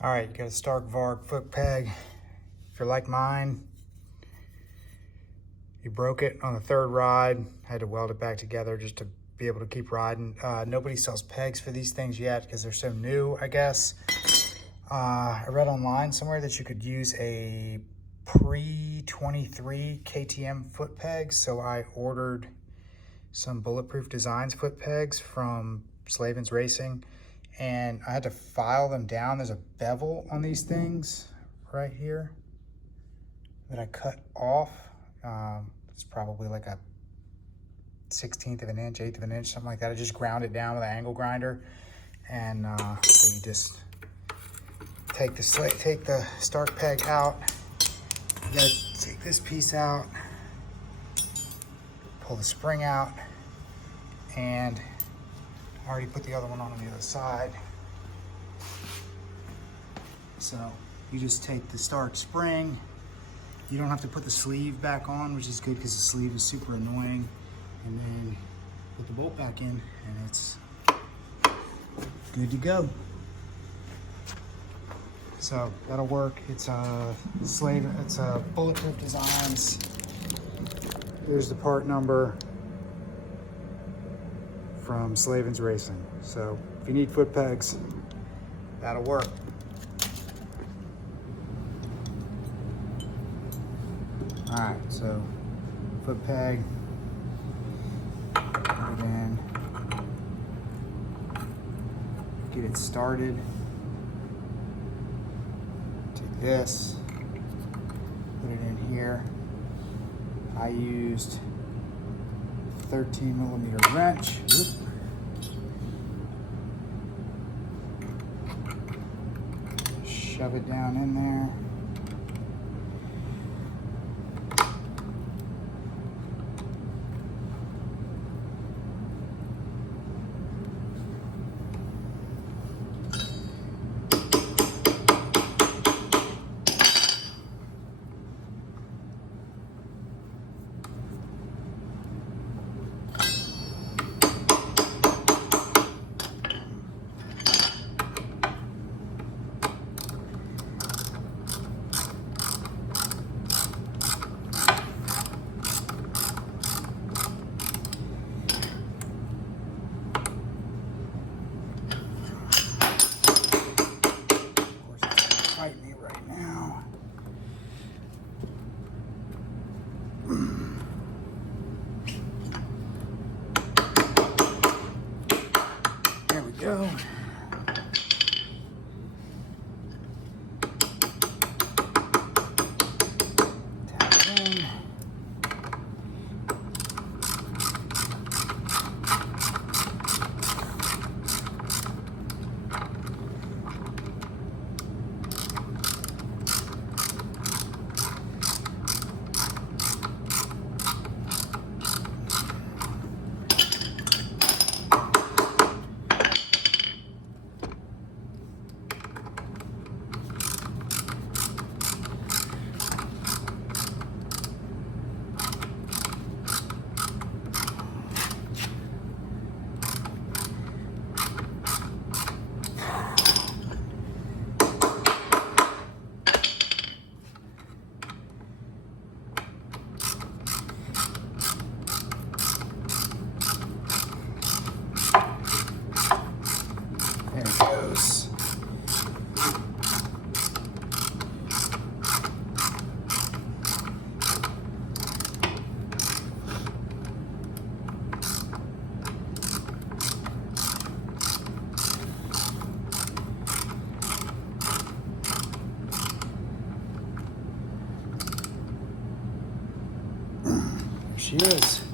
All right, you got a Stark Varg foot peg. If you're like mine, you broke it on the third ride, had to weld it back together just to be able to keep riding. Nobody sells pegs for these things yet because they're so new, I guess. I read online somewhere that you could use a pre-23 KTM foot peg, so I ordered some Bulletproof Designs foot pegs from Slavens Racing, and I had to file them down. There's a bevel on these things right here that I cut off. It's probably like a 1/16 of an inch, 1/8 of an inch, something like that. I just ground it down with an angle grinder, and so you just take the Stark peg out. You gotta take this piece out, pull the spring out, and I already put the other one on the other side. So you just take the Stark spring. You don't have to put the sleeve back on, which is good because the sleeve is super annoying. And then put the bolt back in, and it's good to go. So that'll work. It's a Bulletproof Designs. Here's the part number from Slavens Racing. So if you need foot pegs, that'll work. All right, so foot peg, put it in, get it started. Take this, put it in here. I used 13mm wrench. Shove it down in there. Fight me right now. There we go. Tap it in. There it goes. There she is.